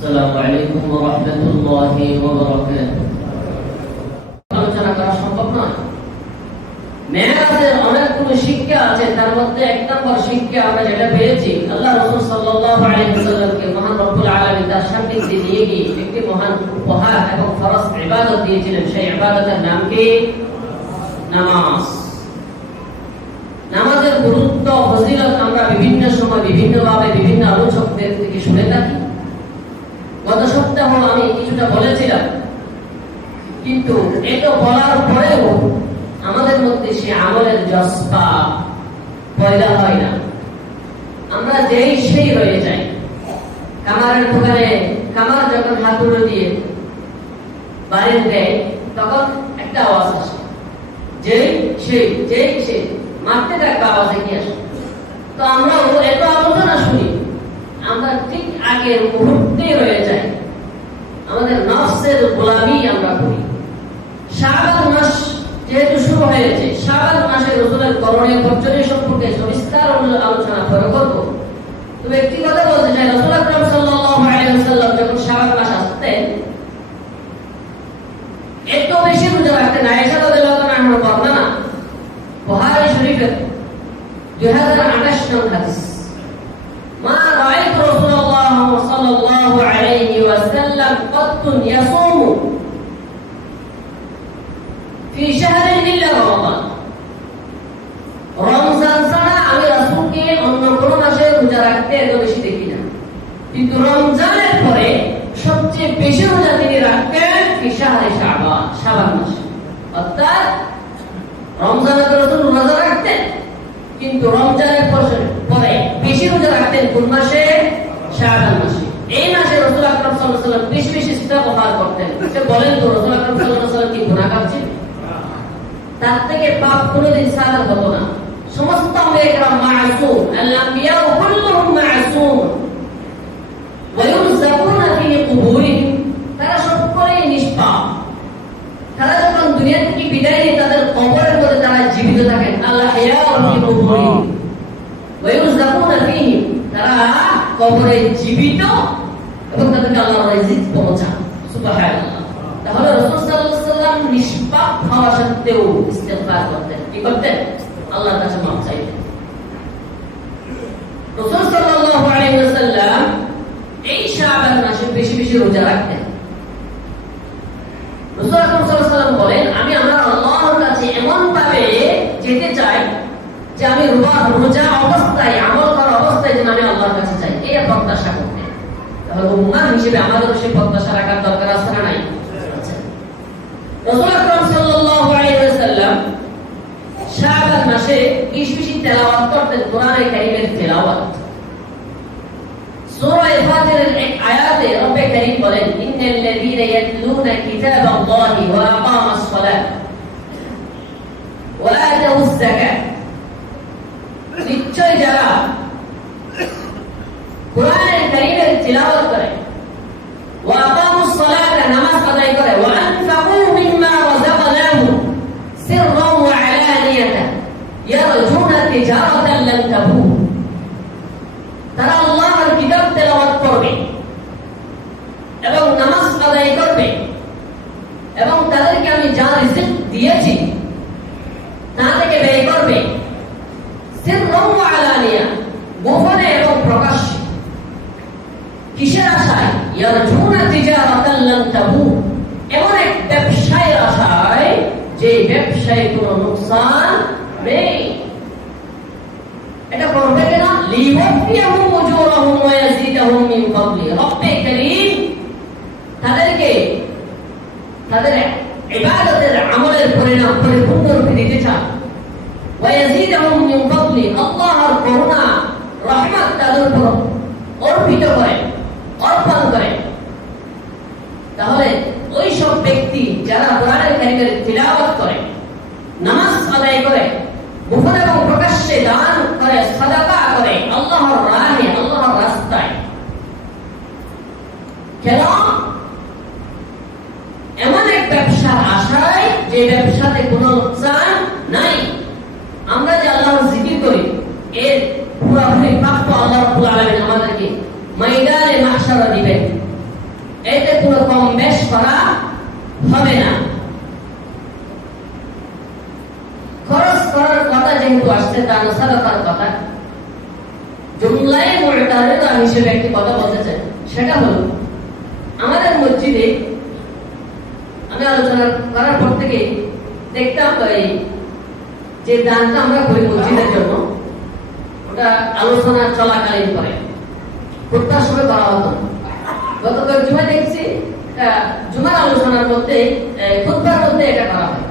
السلام عليكم ورحمة الله وبركاته আলোচনা করা সম্ভব নয় মেরাজের অনেকগুলো শিক্ষা আছে তার মধ্যে এক নম্বর শিক্ষা আমরা যেটা পেয়েছি আল্লাহ রাসূল সাল্লাল্লাহু আলাইহি ওয়াসাল্লামকে মহান রব্বুল আলামিন তার সান্নিধ্যে নিয়ে গিয়ে একটি মহান উপহার এবং ফরজ ইবাদত দিয়েছিলেন সেই ইবাদতের নাম কি নামাজ নামাজের গুরুত্ব ফজিলত আমরা বিভিন্ন সময় বিভিন্নভাবে বিভিন্ন আলোচকদের থেকে শুনে থাকি গত সপ্তাহ আমি কিছুটা বলেছিলাম। কিন্তু এত বলার পরেও আমাদের মধ্যে সে আমলের জস্পা পয়দা হয় না। আমরা যেই সেই রয়ে যাই। কামারের দোকানে কামার যখন হাতুড়ো দিয়ে বাড়ির দেয়, তখন একটা আওয়াজ আসে। যেই সেই যেই সেই মারতে থাকবে আওয়াজে কি আসে? তো আমরাও এত আলোচনা শুনি আমরা ঠিক আগের মুহূর্তে রয়ে যাই। আমাদের নফসের গোলামি আমরা করি। মাস যেহেতু শুরু হয়েছে শাবান মাসে রসুলের করণীয় সম্পর্কে সবিস্তার আলোচনা বলতে চাই, রসুল আকরাম ওয়াসাল্লাম যখন মাস আসতেন এত বেশি রোজা রাখতেন, আয়েশা আনহা বর্ণনা। বুখারী শরীফের 2028 في شهر إلا رمضان রমজান ছাড়া আমি রাসূলকে অন্য কোনো মাসে রোজা রাখতে এত বেশি দেখি না কিন্তু রমজানের পরে সবচেয়ে বেশি রোজা তিনি রাখতেন ফি শাহরে শাবান শাবান মাসে অর্থাৎ রমজানে তো রাসূল রোজা রাখতেন কিন্তু রমজানের পরে- পরে বেশি রোজা রাখতেন কোন মাসে শাবান মাসে এই মাসে রাসূল আকরাম সাল্লাল্লাহু আলাইহি ওয়াসাল্লাম বেশি বেশি ইস্তেগফার করতেন সে বলেন তো রাসূল আকরাম সাল্লাল্লাহু আলাইহি ওয়াসাল্লাম কি গুনাহগার ছিলেন তার থেকে পাপ কোনোদিন সাদা হতো না। সমস্ত আম্বিয়ারা মাসুম, আল-আম্বিয়া কুল্লুহুম মাসুম। ওয়ায়ুরযাকুনা ফি কুবুরিহিম, তারা সকলেই নিষ্পাপ। তারা যখন দুনিয়া থেকে বিদায় নিয়ে তাদের কবরের মধ্যে তারা জীবিত থাকেন আল্লাহ হিয়াউ ফি কুবুরিহিম। ওয়ায়ুরযাকুনা ফিহিম, তারা কবরে জীবিত এবং তাদেরকে আল্লাহর রিজিক পৌঁছান। সুবহানাল্লাহ। তাহলে রাসূল সাল্লাল্লাহু আলাইহি ওয়াসাল্লাম নিষ্পাপ হওয়া সত্ত্বেও ইস্তেগফার করতেন। কি করতেন? আল্লাহর কাছে মাফ চাইতেন। এই শাবান মাসে বেশি বেশি রোজা রাখতেন। বলেন, আমি আমার আল্লাহর কাছে এমন ভাবে যেতে চাই যে আমি রোজা অবস্থায়, আমল করা অবস্থায় যেন আমি আল্লাহর কাছে যাই। এই প্রত্যাশা করতেন। তাহলে উম্মাহ হিসেবে আমাদেরও সেই প্রত্যাশা রাখার দরকার আছে না নাই। রাসূল আকরাম সাল্লাল্লাহু আলাইহি ওয়াসাল্লাম শাবান মাসে বেশি বেশি তেলাওয়াত করতেন কোরআনে কারীমের তেলাওয়াত সূরা ফাতিরের এক আয়াতে রব্বে কারীম বলেন ইন্নাল্লাযীনা ইয়াতলুনা কিতাবাল্লাহি ওয়া আকামাস সালাত ওয়া আতাউস যাকাত নিশ্চয় যারা কোরআনের কারীমের তিলাওয়াত করে ওয়া আকামুস সালাতা নামাজ আদায় করে ওয়া তেলাওয়াত করবে এবং নামাজ আদায় করবে এবং তাদেরকে আমি যা রিজিক দিয়েছি তা থেকে ব্যয় করবে। গোপনে এবং প্রকাশ্যে। কিসের আশায়? এমন এক ব্যবসায়ের আশায় যে ব্যবসায় কোনো নুকসান নেই। এটা করবে ليوفيهم أجورهم ويزيدهم এমন এক ব্যবসার আশায় যে ব্যবসাতে কোনো লোকসান নাই। আমরা যে জিকির করি, এর পুরোপুরি প্রাপ্য আল্লাহ আমাদেরকে এতে কোনো কম বেশ করা হবে না। খরচ করার কথা যেহেতু আসছে দান সাদাকার কথা। জুমলায় মুতারিদা হিসেবে একটি কথা বলতে চাই। সেটা হলো আমাদের মসজিদে আমি আলোচনা করার পর থেকে দেখতাম এই যে দানটা আমরা করি মসজিদের জন্য, ওটা আলোচনা চলাকালীন করে প্রত্যাশ সময় করা হতো। না। গত কয়েক জুমায় দেখছি এটা জুমার আলোচনার মধ্যে খুদ্বার মধ্যে এটা করা হয়।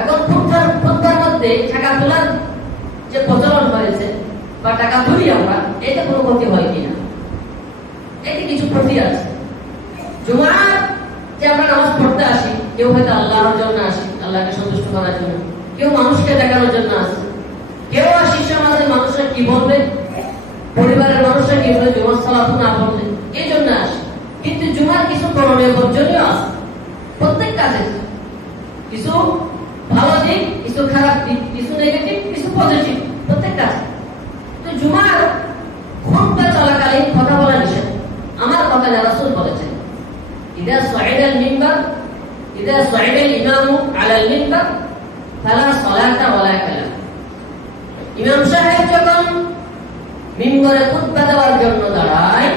এখন খুদ্বার খুদ্বার মধ্যে টাকা তোলার যে প্রচলন হয়েছে বা টাকা তুলি আমরা এতে কোনো ক্ষতি হয় কিনা? এতে কিছু ক্ষতি আছে। জুমার যে আমরা নামাজ পড়তে আসি, কেউ হয়তো আল্লাহর জন্য আসি, আল্লাহকে সন্তুষ্ট করার জন্য। কেউ মানুষকে দেখানোর জন্য আসে। কেউ আসি সমাজের মানুষরা কি বলবে? পরিবারের মানুষরা কি বলবে জুমার সালাত না পড়লে? এই জন্য আসে। কিন্তু জুমার কিছু করণীয় বর্জনীয় আছে। প্রত্যেক কাজে কিছু ভালো দিক, কিছু খারাপ দিক, কিছু নেগেটিভ কিছু পজিটিভ প্রত্যেক কাজে। তো জুমার খুতবা চলাকালীন কথা বলা নিষেধ। আমার কথা রাসূল বলেছেন ইদা সাইদাল মিম্বার ইদা সাইদাল ইমামু আলাল মিম্বার ফালা সালাতা ওয়ালা কালাম ইমাম সাহেব যখন মিম্বরে খুতবা দেওয়ার জন্য দাঁড়ায়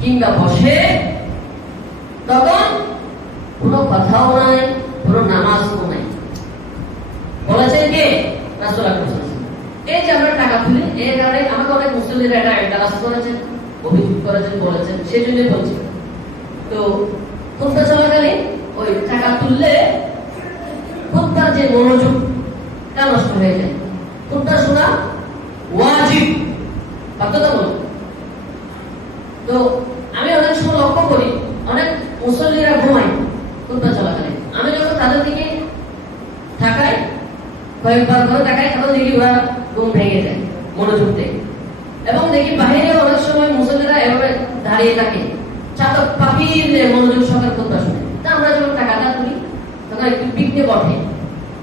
কিংবা বসে, তখন কোনো কথাও নাই, কোনো নামাজও নাই। বলেছেন কে? রাসূল। এই যে আমরা টাকা তুলি, এর কারণে আমাকে অনেক মুসলিমরা এটা এন্টারাস করেছেন, অভিযোগ করেছেন, বলেছেন সেই জন্যই বলছি। তো খুতবা চলাকালীন ওই টাকা তুললে খুতবার যে মনোযোগ, তা নষ্ট হয়ে যায়। খুতবা শোনা? ওয়াজিব। বাধ্যতামূলক তো আমি অনেক সময় লক্ষ্য করি অনেক মুসল্লিরা ঘুমায় খুতবা চলাকালীন আমি যখন তাদের দিকে থাকাই কয়েকবার করে তাকাই তখন দেখি ওরা ঘুম ভেঙে যায় মনোযোগ থেকে এবং দেখি বাহিরে অনেক সময় মুসল্লিরা এভাবে দাঁড়িয়ে থাকে চাতক পাখির মনোযোগ সহকারে কথা শুনে তা আমরা যখন টাকাটা তুলি তখন একটু বিঘ্নে বটে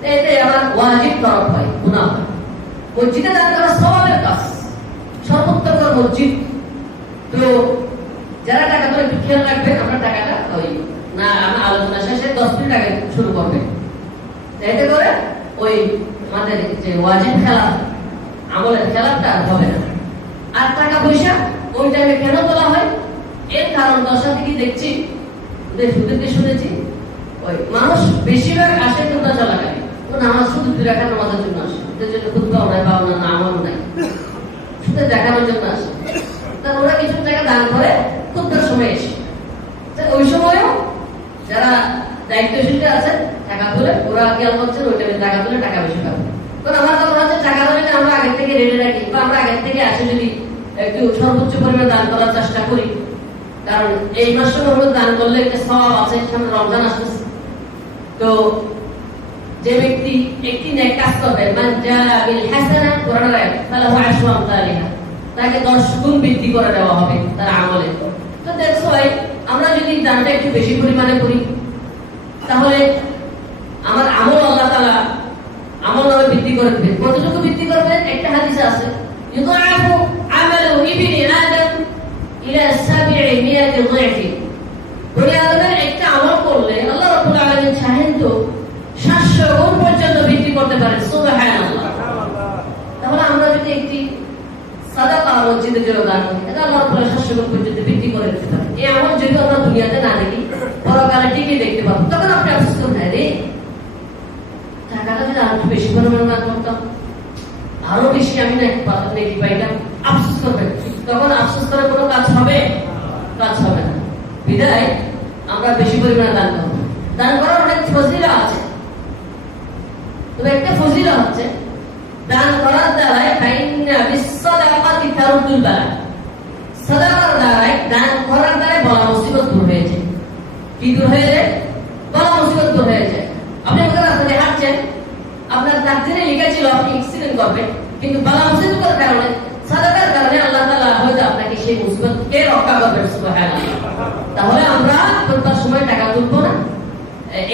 তো এতে আমার ওয়াজিব তরফ হয় গুনাহ হয় মসজিদে দান করা স্বভাবের কাজ। সর্বোত্তর মসজিদ। তো যারা টাকা একটু খেয়াল রাখবেন আমরা টাকাটা ওই না, আমার আলোচনা শেষে দশ মিনিট আগে শুরু করবেন এতে করে ওই আমাদের যে ওয়াজিব খেলা আমলের খেলাটা হবে না। আর টাকা পয়সা ওই টাইমে কেন তোলা হয়? এর কারণ দশা থেকে দেখছি? সুদেরকে শুনেছি? ওই মানুষ বেশিরভাগ আসে কোনটা চলাকালী ও নামাজ শুধু দুই রাখার নামাজের জন্য আসে। ওদের জন্য খুদবাও নাই বা না আমারও নাই শুধু দেখানোর জন্য আসে। তা ওরা কিছু টাকা দান করে খুদবার সময় এসে। ওই সময়ও যারা দায়িত্বশীলরা আছেন, টাকা তুলে, ওরা খেয়াল করছেন ওই টাইমে টাকা তুলে টাকা বেশি পাবে। কারণ আমার কথা হচ্ছে টাকা তুলে আমরা আগের থেকে রেডি রাখি বা আমরা আগের থেকে আসে যদি একটু সর্বোচ্চ পরিমাণে দান করার চেষ্টা করি। কারণ এই মাসে আমরা দান করলে একটা স্বভাব আছে, সামনে রমজান আসতেছে। তো যে ব্যক্তি একটি নেক কাজ করবে মান জা বিল হাসানা কোরআনের আয়াত ফালাহু আশরু আমসালিহা তাকে 10 গুণ বৃদ্ধি করে দেওয়া হবে তার আমলে তো দ্যাটস ওয়াই আমরা যদি দানটা একটু বেশি পরিমাণে করি তাহলে আমার আমল আল্লাহ তাআলা আমল নামে বৃদ্ধি করে দেবেন কতটুকু বৃদ্ধি করবেন একটা হাদিসে আছে ইউদাআফু আমালু ইবনি আদম ইলা সাবি'i মিয়াতি ضعف বলে আদমের আমরা যদি একটি সাদাকা মসজিদের জন্য দান করি এটা আল্লাহ রাব্বুল আলামিন 700 গুণ পর্যন্ত বৃদ্ধি করে দিতে পারেন এই আমল যদি আমরা দুনিয়াতে না দেখি, পরকালে ঠিকই দেখতে পাবো, তখন আপনি আফসোস করবেন রে, টাকাটা যদি আরও বেশি আরও বেশি আমি তখন করে কোনো কাজ হবে? কাজ হবে না। বিদায়, আমরা বেশি পরিমাণে দান করব। দান করার অনেক ফজিলা আছে। তবে একটা ফজিলা হচ্ছে, দান করার দান করার বলা মুসিবত দূর কি দূর হয়ে যায়? বলা মুসিবত দূর হয়ে যায়। আপনি আমাদের রাস্তা দিয়ে হাঁটছেন, আপনার লেখা ছিল আপনি অ্যাক্সিডেন্ট করবেন, কিন্তু বালা মুসিবতের কারণে, সাদাকার কারণে আল্লাহ হয়তো আপনাকে সেই মুসিবতকে রক্ষা করবেন তাহলে আমরা প্রত্যেক সময় টাকা তুলবো না,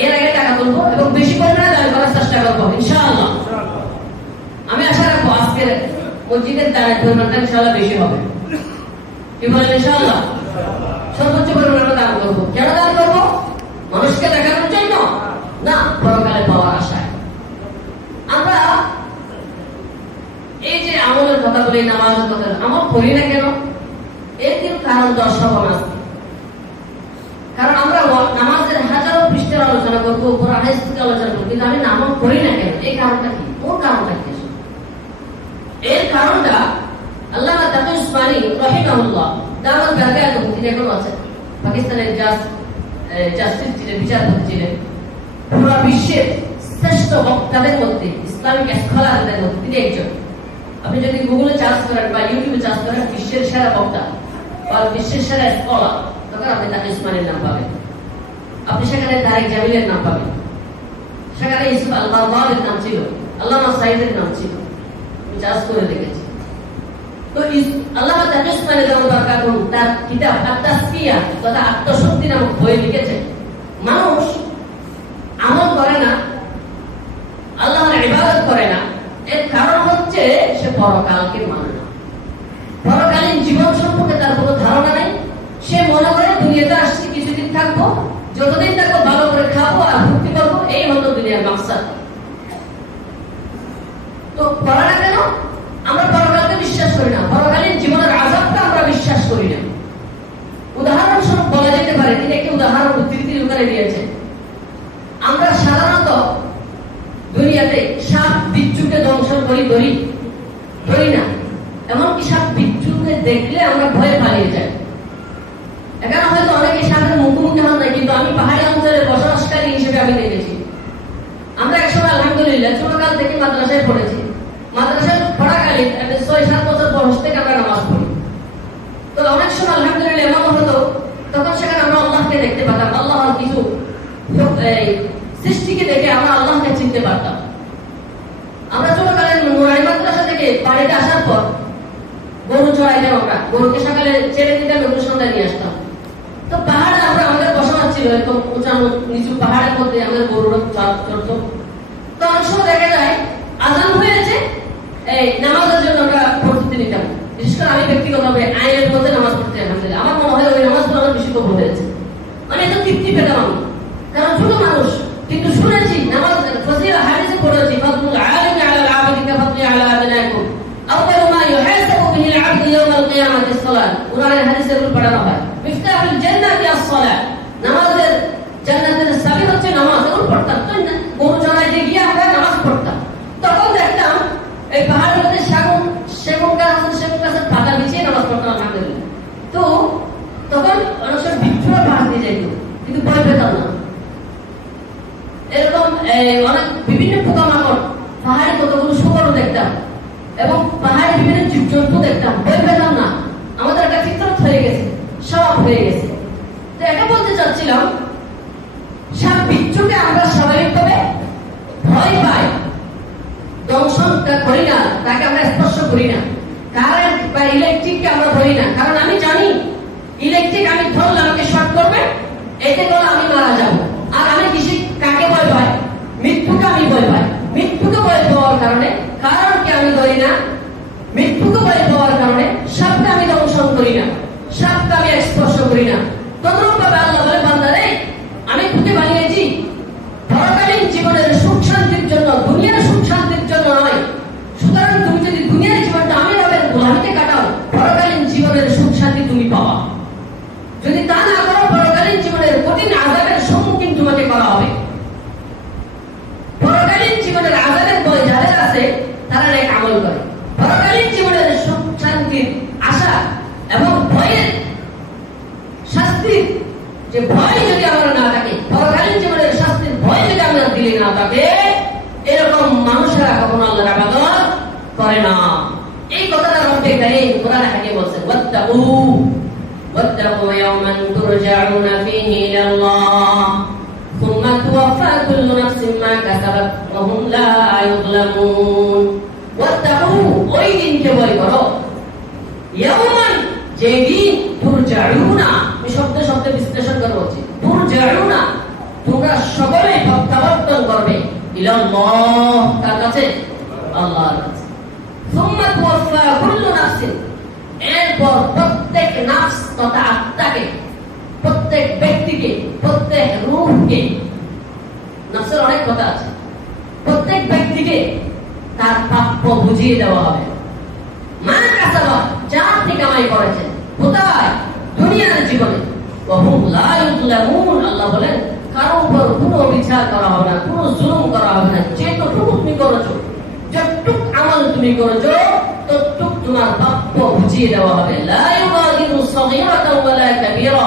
এর আগে টাকা তুলবো এবং বেশি পরিমাণে করার চেষ্টা করব, ইনশাআল্লাহ। আমি আশা রাখব আজকের মসজিদের দানের পরিমাণটা ইনশাআল্লাহ বেশি হবে। কি বলেন ইনশাআল্লাহ? সর্বোচ্চ পরিমাণে আমরা দান করব। কেন দান করব? মানুষকে দেখানোর জন্য? না, পরকালে পাওয়ার আশায়। আমরা এই যে আমলের কথা বলি নামাজের কথা আমল করি না কেন? এর কিন্তু কারণ দর্শকন আছে। কারণ আমরা পৃষ্ঠের আলোচনা করব থেকে আলোচনা করব। কিন্তু আমি নামাজ করি না কেন? এই কারণটা কি? কোন কারণটা কি এর কারণটা আল্লাহ তিনি এখনও আছেন। পাকিস্তানের জাজ জাস্টিস ছিলেন বিচারপতি ছিলেন পুরো বিশ্বের শ্রেষ্ঠ বক্তাদের মধ্যে, ইসলামিক মধ্যে তিনি একজন। আপনি যদি গুগলে চার্জ করেন বা ইউটিউবে চার্জ করেন, বিশ্বের সেরা বক্তা বা বিশ্বের সেরা স্কলার তখন আপনি তাকে উসমানের নাম পাবেন। আপনি সেখানে তারেক জামিলের নাম পাবেন। সেখানে ইসুফ আল্লাহ নাম ছিল আল্লাহ সাইদের নাম ছিল। চার্জ করে দেখেছি। তো আল্লাহ তাকে নাম দরকার তার কিতাব তথা আত্মশক্তি নামক বই লিখেছেন মানুষ আমল করে না, আল্লাহর ইবাদত করে না। এর কারণ হচ্ছে সে পরকালকে মানে না। পরকালীন জীবন সম্পর্কে তার কোনো ধারণা নেই। সে মনে করে, দুনিয়াতে আসছি, কিছুদিন থাকব। যতদিন থাকব ভালো করে খাব আর ভক্তি করব এই হলো দুনিয়ার মাকসাদ। তো না কেন? আমরা পরকালকে বিশ্বাস করি না। পরকালীন জীবনের আজাবটা আমরা বিশ্বাস করি না। উদাহরণস্বরূপ বলা যেতে পারে, তিনি একটি উদাহরণ উদ্ধৃতি ওখানে দিয়েছেন। আমরা সাধারণত দুনিয়াতে সাপ, বিচ্ছুকে দংশন করি ধরি ধরি না। এমনকি সাপ, বিচ্ছুকে দেখলে আমরা ভয়ে পালিয়ে যাই। এখানে হয়তো অনেকে সাপের মুখোমুখি হন না কিন্তু আমি পাহাড়ি অঞ্চলের বসবাসকারী হিসেবে আমি দেখেছি। আমরা একসময় আলহামদুলিল্লাহ ছোটকাল থেকে মাদ্রাসায় পড়েছি। মাদ্রাসায় পড়াকালীন ছয়, সাত বছর বয়স থেকে আমরা নামাজ পড়ি। তো অনেক সময় আলহামদুলিল্লাহ এমন হতো, তখন সেখানে আমরা আল্লাহকে দেখতে পেতাম আল্লাহর কিছু সৃষ্টিকে দেখে আমরা আল্লাহকে চিনতে পারতাম। আমরা ছোটকালে নুরাই মাদ্রাসা থেকে বাড়িতে আসার পর গরু চড়াইতাম আমরা। গরুকে সকালে ছেড়ে দিতাম এবং সন্ধ্যা নিয়ে আসতাম। তো পাহাড়ে আমরা আমাদের ছিল, এরকম যেমন নিচু পাহাড়ের মধ্যে আমাদের গরুরা চাপ করতো তো অনেক সময় দেখা যায়, আজান হয়েছে এই নামাজের জন্য আমরা প্রস্তুতি নিতাম। বিশেষ করে আমি ব্যক্তিগতভাবে আইনের মধ্যে নামাজ পড়তে আলহামদুলিল্লাহ। আমার মনে হয় ওই নামাজ পড়ে আমার বেশি কবল হয়েছে মানে এত তৃপ্তি পেলাম আমি কারণ ছোট মানুষ, কিন্তু শুনেছি নামাজ ফজিল হাদিসে পড়েছি ফাদুল আলিম আলা আবিদি কা ফাদুল আলা আবনাকুম আউয়াল মা ইউহাসাবু বিহি আল আবদু ইয়াওমাল কিয়ামাতি সালাত। উনার হাদিসের উপর পড়ানো হয়, মিফতাহুল জান্নাতি আস-সালাত। নামাজের জান্নাতের হচ্ছে নামাজ। এগুলো পড়তাম তো না, গরু গিয়ে আমরা নামাজ পড়তাম। তখন দেখতাম এই পাহাড়ের মধ্যে সেগুন সেগুন গাছ আছে সেগুন গাছের পাতা বিছিয়ে নামাজ পড়তাম আলহামদুলিল্লাহ। তো তখন বিচ্ছুরা পাহাড় দিয়ে যাইত কিন্তু ভয় পেতাম না। এরকম অনেক বিভিন্ন পোকামাকড় পাহাড়ে কতগুলো শুকরও দেখতাম এবং পাহাড়ে বিভিন্ন জীবজন্তু দেখতাম ভয় পেতাম না। আমাদের একটা ফিতরত হয়ে গেছে সব হয়ে গেছে। চাচ্ছিলাম সাপ বিচ্ছুকে আমরা স্বাভাবিকভাবে ভয় পাই। দংশন করি না, তাকে আমরা স্পর্শ করি না। কারেন্ট বা ইলেকট্রিককে আমরা ধরি না। কারণ আমি জানি ইলেকট্রিক আমি ধরলে আমাকে শর্ট করবে, এতে করে আমি মারা যাব। আর আমি কিসে, কাকে ভয় পাই? মৃত্যুকে আমি ভয় পাই। মৃত্যুকে ভয় পাওয়ার কারণে, কারণকে আমি ধরি না। মৃত্যুকে ভয় পাওয়ার কারণে, সাপকে আমি দংশন করি না। সাপকে আমি স্পর্শ করি না তদ্রূপভাবে আল্লাহ বলে বান্দারে আমি তোকে বানিয়েছি পরকালীন জীবনের সুখ শান্তির জন্য দুনিয়ার সুখ শান্তির জন্য নয় সুতরাং তুমি যদি দুনিয়ার জীবনটা আমি ভাবে গোলামিতে কাটাও পরকালীন জীবনের সুখ শান্তি তুমি পাওয়া যদি তা না করো পরকালীন জীবনের কঠিন আজাবের সম্মুখীন তোমাকে করা হবে পরকালীন জীবনের আজাবের ভয় যাদের আছে তারা এক আমল করে পরকালীন জীবনের সুখ শান্তির আশা এবং ভয়ের শাস্তির যে ভয় যদি না থাকে জীবনের শাস্তির ভয় যদি দিলে না থাকে, এরকম মানুষেরা কখনো আল্লাহর আবাদত করে না। এই কথাটা রব্বে গায়ে কোরআন বলছে, ওয়াত্তাকু ওয়াত্তাকু তুরজাউনা ইলাল্লাহ, সুম্মা তুওয়াফা কুল্লু নাফসিন মা কাসাবাত ওয়া হুম লা ওয়াত্তাকু, ওই দিনকে ভয় করো। ইয়াওমান যেদিন তুরজাউনা তোমরা সকলে প্রত্যাবর্তন করবে। কাছে? আল্লাহর অনেক কথা আছে। প্রত্যেক ব্যক্তিকে তার প্রাপ্য বুঝিয়ে দেওয়া হবে। মা কাসাবা, যা আপনি কামাই করেছেন, কোথায়? দুনিয়ার জীবনে। আল্লাহ বলেন, কারও উপর কোনো বিচার করা হবে না, কোনো জুলুম করা হবে না, যেটুকু তুমি করেছ, যতটুক আমল তুমি করেছ, ততটুক তোমার প্রাপ্য বুঝিয়ে দেওয়া হবে। লা ইউগাদিরু সগীরাতাও ওয়ালা কাবীরা,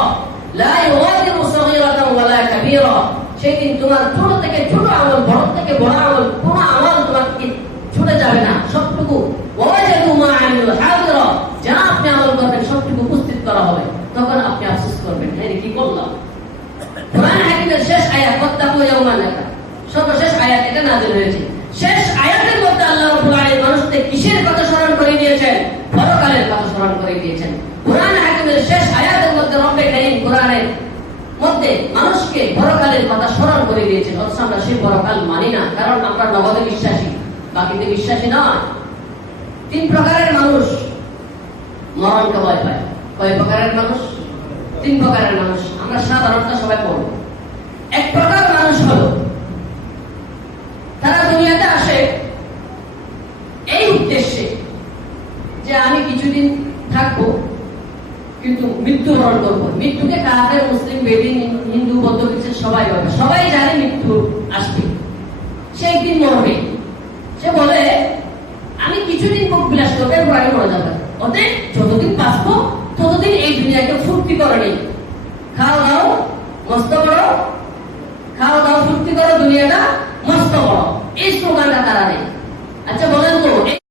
লা ইউগাদিরু সগীরাতাও ওয়ালা কাবীরা সেদিন তোমার ছোট থেকে ছোট আমল, বড় থেকে বড় আমল, কোন আমল তোমাকে ছুটে যাবে না, সবটুকু। ওয়াজাদু মা আমিলু যা আপনি আমল করবেন সবটুকু উপস্থিত করা হবে তখন আপনি আফসোস করবেন হ্যাঁ কি করলাম কোরআন হাকিমের শেষ আয়াত ওয়াত্তাকু ইয়াওমান লাকা সর্বশেষ আয়াত এটা নাযিল হয়েছে। শেষ আয়াতের মধ্যে আল্লাহ রাব্বুল আলামিন মানুষকে কিসের কথা স্মরণ করে দিয়েছেন? পরকালের কথা স্মরণ করে দিয়েছেন। কোরআন হাকিমের শেষ আয়াতের মধ্যে রব্বে কারীম কোরআনের মধ্যে মানুষকে পরকালের কথা স্মরণ করে দিয়েছেন। অথচ আমরা সেই পরকাল মানি না, কারণ আমরা নগদে বিশ্বাসী, বাকিতে বিশ্বাসী নয়। তিন প্রকারের মানুষ মরণকে ভয় পায়। কয় প্রকারের মানুষ? তিন প্রকারের মানুষ। আমরা সাধারণত সবাই পড়ব। এক প্রকার মানুষ হলো। তারা দুনিয়াতে আসে এই উদ্দেশ্যে যে আমি কিছুদিন থাকব, কিন্তু মৃত্যুবরণ করব। মৃত্যুকে কাফের, মুসলিম, বেদিন, হিন্দু, বৌদ্ধ, খ্রিস্টান সবাই বলে। সবাই জানে মৃত্যু আসবে। সে একদিন মরবে। সে বলে, আমি কিছুদিন মুখ বিলাস করব, এরপর আমি মরে যাব। ওতে যতদিন বাঁচবো, ততদিন এই দুনিয়াকে ফুর্তি করে নেই খাও দাও, মস্ত বড় খাও দাও ফুর্তি করো দুনিয়াটা মস্ত বড়। এই স্লোগানটা তারা নেই আচ্ছা বলেন তো